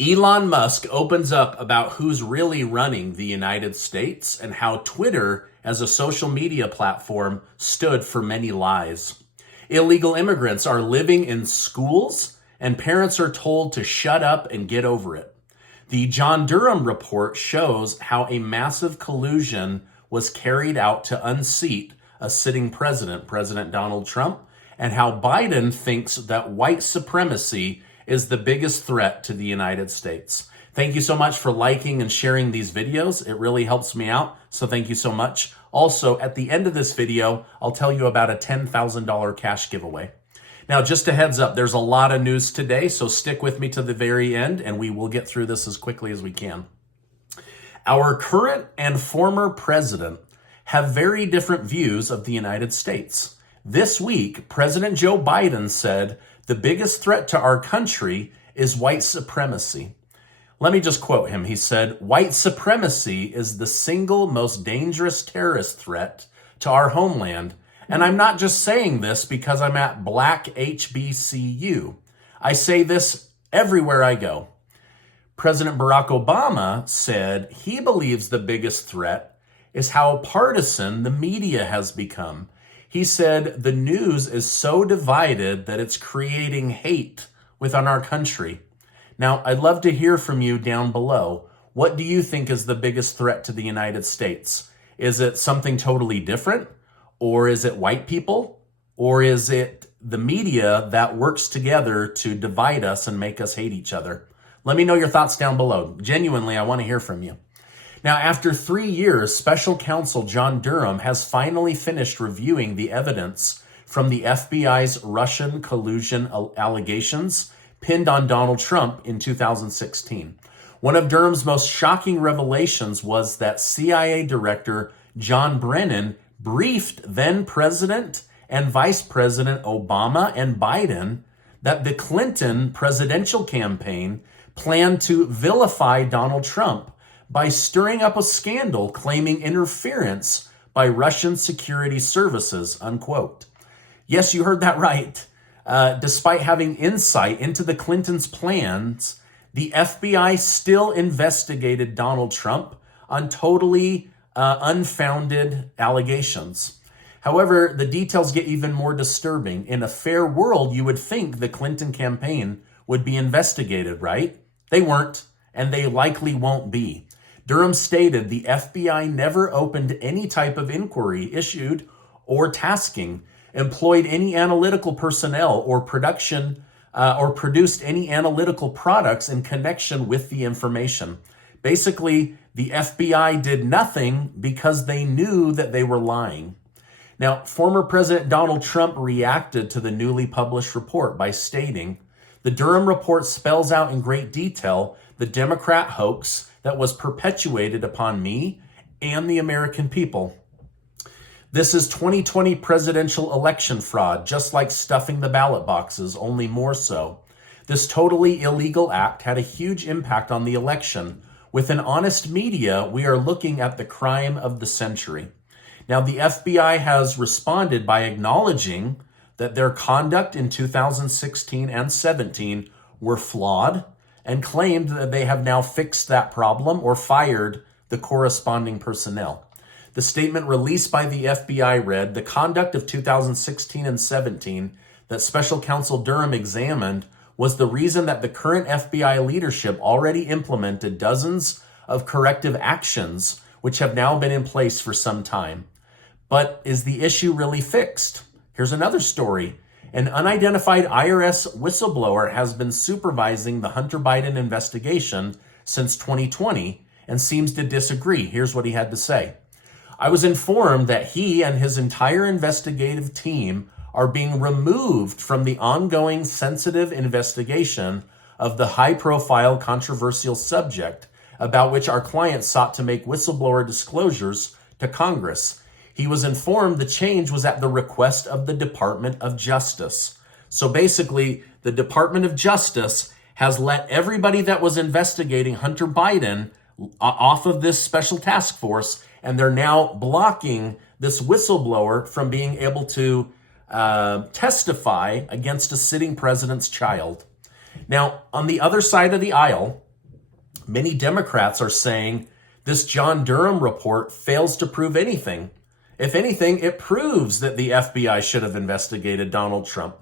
Elon Musk opens up about who's really running the United States and how Twitter, as a social media platform, stood for many lies. Illegal immigrants are living in schools, and parents are told to shut up and get over it. The John Durham report shows how a massive collusion was carried out to unseat a sitting president, President Donald Trump, and how Biden thinks that white supremacy is the biggest threat to the United States. Thank you so much for liking and sharing these videos. It really helps me out, so thank you so much. Also, at the end of this video, I'll tell you about a $10,000 cash giveaway. Now, just a heads up, there's a lot of news today, so stick with me to the very end, and we will get through this as quickly as we can. Our current and former president have very different views of the United States. This week, President Joe Biden said the biggest threat to our country is white supremacy. Let me just quote him. He said, "White supremacy is the single most dangerous terrorist threat to our homeland. And I'm not just saying this because I'm at Black HBCU. I say this everywhere I go." President Barack Obama said he believes the biggest threat is how partisan the media has become. He said the news is so divided that it's creating hate within our country. Now, I'd love to hear from you down below. What do you think is the biggest threat to the United States? Is it something totally different? Or is it white people? Or is it the media that works together to divide us and make us hate each other? Let me know your thoughts down below. Genuinely, I want to hear from you. Now, after 3 years, Special Counsel John Durham has finally finished reviewing the evidence from the FBI's Russian collusion allegations pinned on Donald Trump in 2016. One of Durham's most shocking revelations was that CIA Director John Brennan briefed then President and Vice President Obama and Biden that the Clinton presidential campaign planned to vilify Donald Trump by stirring up a scandal claiming interference by Russian security services, unquote. Yes, you heard that right. Despite having insight into the Clintons' plans, the FBI still investigated Donald Trump on totally unfounded allegations. However, the details get even more disturbing. In a fair world, you would think the Clinton campaign would be investigated, right? They weren't, and they likely won't be. Durham stated the FBI never opened any type of inquiry, issued or tasking, employed any analytical personnel or production or produced any analytical products in connection with the information. Basically, the FBI did nothing because they knew that they were lying. Now, former President Donald Trump reacted to the newly published report by stating, "The Durham report spells out in great detail the Democrat hoax that was perpetuated upon me and the American people. This is 2020 presidential election fraud, just like stuffing the ballot boxes, only more so. This totally illegal act had a huge impact on the election. With an honest media, we are looking at the crime of the century." Now, the FBI has responded by acknowledging that their conduct in 2016 and 17 were flawed and claimed that they have now fixed that problem or fired the corresponding personnel. The statement released by the FBI read, "The conduct of 2016 and 17 that Special Counsel Durham examined was the reason that the current FBI leadership already implemented dozens of corrective actions which have now been in place for some time. But is the issue really fixed?" Here's another story. An unidentified IRS whistleblower has been supervising the Hunter Biden investigation since 2020 and seems to disagree. Here's what he had to say. "I was informed that he and his entire investigative team are being removed from the ongoing sensitive investigation of the high-profile controversial subject about which our client sought to make whistleblower disclosures to Congress. He was informed the change was at the request of the Department of Justice." So basically, the Department of Justice has let everybody that was investigating Hunter Biden off of this special task force, and they're now blocking this whistleblower from being able to testify against a sitting president's child. Now, on the other side of the aisle, Many Democrats are saying this John Durham report fails to prove anything. If anything, it proves that the FBI should have investigated Donald Trump.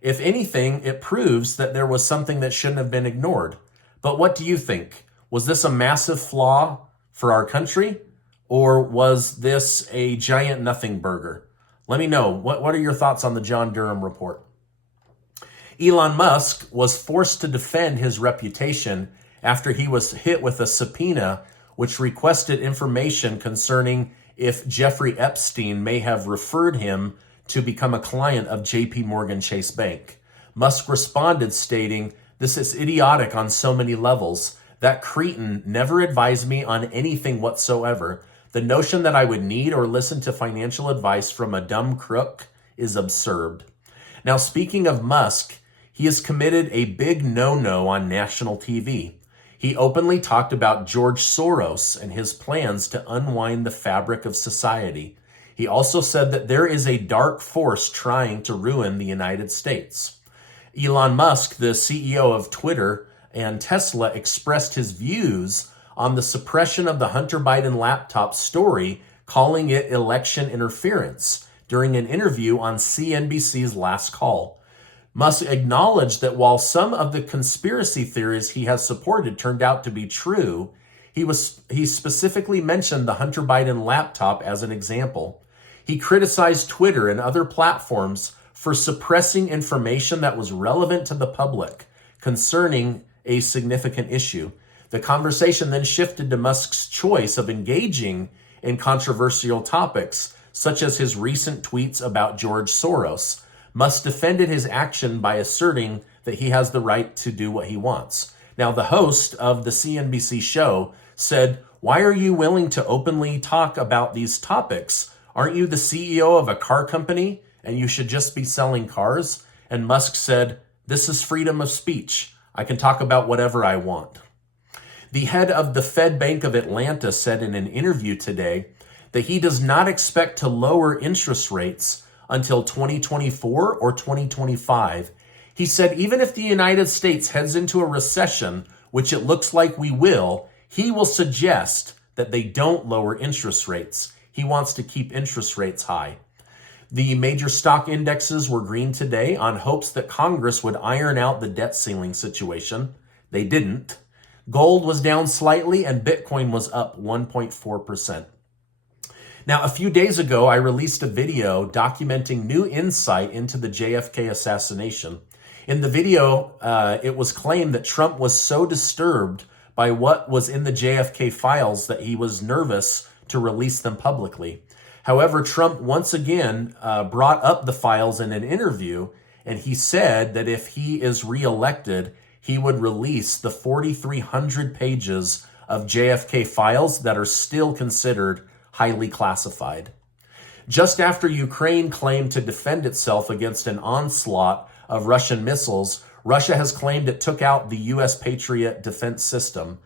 If anything, it proves that there was something that shouldn't have been ignored. But what do you think? Was this a massive flaw for our country? Or was this a giant nothing burger? Let me know. What are your thoughts on the John Durham report? Elon Musk was forced to defend his reputation after he was hit with a subpoena which requested information concerning if Jeffrey Epstein may have referred him to become a client of JP Morgan Chase Bank. Musk responded stating, "This is idiotic on so many levels. That cretin never advised me on anything whatsoever. The notion that I would need or listen to financial advice from a dumb crook is absurd." Now, speaking of Musk, he has committed a big no-no on national TV. He openly talked about George Soros and his plans to unwind the fabric of society. He also said that there is a dark force trying to ruin the United States. Elon Musk, the CEO of Twitter and Tesla, expressed his views on the suppression of the Hunter Biden laptop story, calling it election interference, during an interview on CNBC's Last Call. Musk acknowledged that while some of the conspiracy theories he has supported turned out to be true, he specifically mentioned the Hunter Biden laptop as an example. He criticized Twitter and other platforms for suppressing information that was relevant to the public concerning a significant issue. The conversation then shifted to Musk's choice of engaging in controversial topics, such as his recent tweets about George Soros. Musk defended his action by asserting that he has the right to do what he wants. Now, the host of the CNBC show said, "Why are you willing to openly talk about these topics? Aren't you the CEO of a car company and you should just be selling cars?" And Musk said, "This is freedom of speech. I can talk about whatever I want." The head of the Fed Bank of Atlanta said in an interview today that he does not expect to lower interest rates until 2024 or 2025. He said even if the United States heads into a recession, which it looks like we will, he will suggest that they don't lower interest rates. He wants to keep interest rates high. The major stock indexes were green today on hopes that Congress would iron out the debt ceiling situation. They didn't. Gold was down slightly and Bitcoin was up 1.4%. Now, a few days ago, I released a video documenting new insight into the JFK assassination. In the video, it was claimed that Trump was so disturbed by what was in the JFK files that he was nervous to release them publicly. However, Trump once again brought up the files in an interview, and he said that if he is reelected, he would release the 4,300 pages of JFK files that are still considered highly classified. Just after Ukraine claimed to defend itself against an onslaught of Russian missiles, Russia has claimed it took out the U.S. Patriot defense system.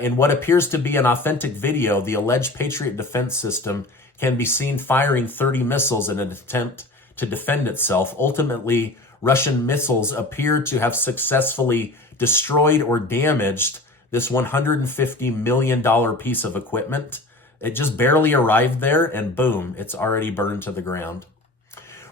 In what appears to be an authentic video, the alleged Patriot defense system can be seen firing 30 missiles in an attempt to defend itself. Ultimately, Russian missiles appear to have successfully destroyed or damaged this $150 million piece of equipment. It just barely arrived there, and boom, it's already burned to the ground.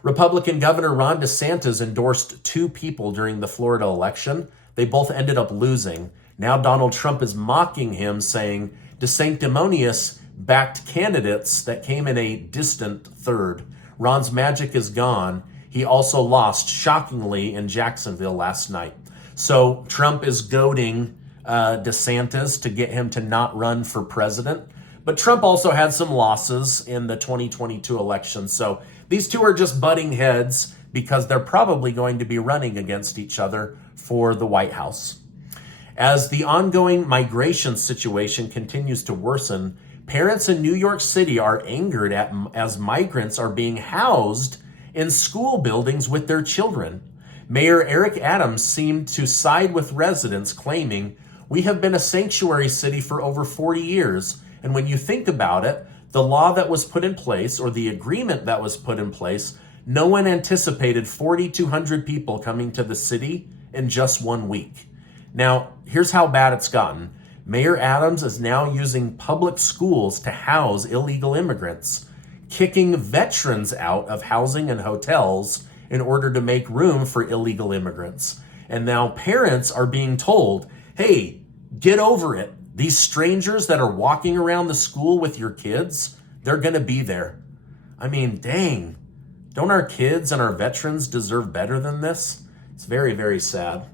Republican Governor Ron DeSantis endorsed two people during the Florida election. They both ended up losing. Now Donald Trump is mocking him, saying DeSanctimonious backed candidates that came in a distant third. Ron's magic is gone. He also lost, shockingly, in Jacksonville last night. So Trump is goading DeSantis to get him to not run for president. But Trump also had some losses in the 2022 election. So these two are just butting heads because they're probably going to be running against each other for the White House. As the ongoing migration situation continues to worsen, parents in New York City are angered as migrants are being housed in school buildings with their children. Mayor Eric Adams seemed to side with residents, claiming, "We have been a sanctuary city for over 40 years. And when you think about it, the law that was put in place, or the agreement that was put in place, no one anticipated 4,200 people coming to the city in just 1 week." Now, here's how bad it's gotten. Mayor Adams is now using public schools to house illegal immigrants, kicking veterans out of housing and hotels in order to make room for illegal immigrants. And now parents are being told, hey, get over it. These strangers that are walking around the school with your kids, they're going to be there. I mean, dang, don't our kids and our veterans deserve better than this? It's very, very sad.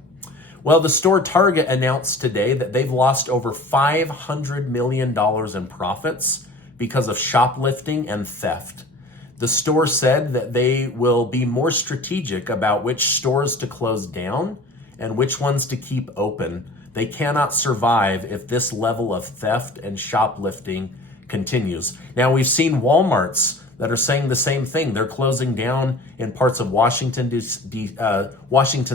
Well, the store Target announced today that they've lost over $500 million in profits because of shoplifting and theft. The store said that they will be more strategic about which stores to close down and which ones to keep open. They cannot survive if this level of theft and shoplifting continues. Now, we've seen Walmarts that are saying the same thing. They're closing down in parts of Washington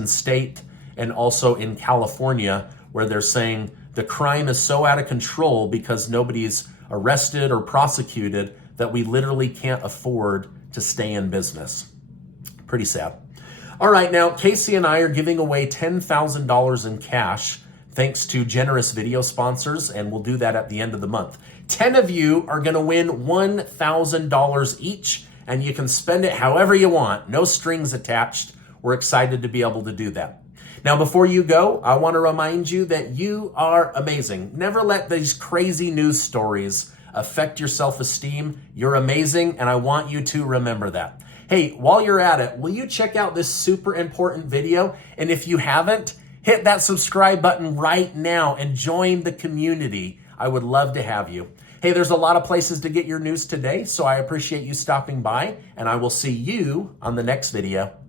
State and also in California, where they're saying the crime is so out of control because nobody's arrested or prosecuted that we literally can't afford to stay in business. Pretty sad. All right, now Casey and I are giving away $10,000 in cash thanks to generous video sponsors, and we'll do that at the end of the month. 10 of you are going to win $1,000 each, and you can spend it however you want. No strings attached. We're excited to be able to do that. Now, before you go, I want to remind you that you are amazing. Never let these crazy news stories affect your self-esteem. You're amazing, and I want you to remember that. Hey, while you're at it, will you check out this super important video? And if you haven't, hit that subscribe button right now and join the community. I would love to have you. Hey, there's a lot of places to get your news today, so I appreciate you stopping by, and I will see you on the next video.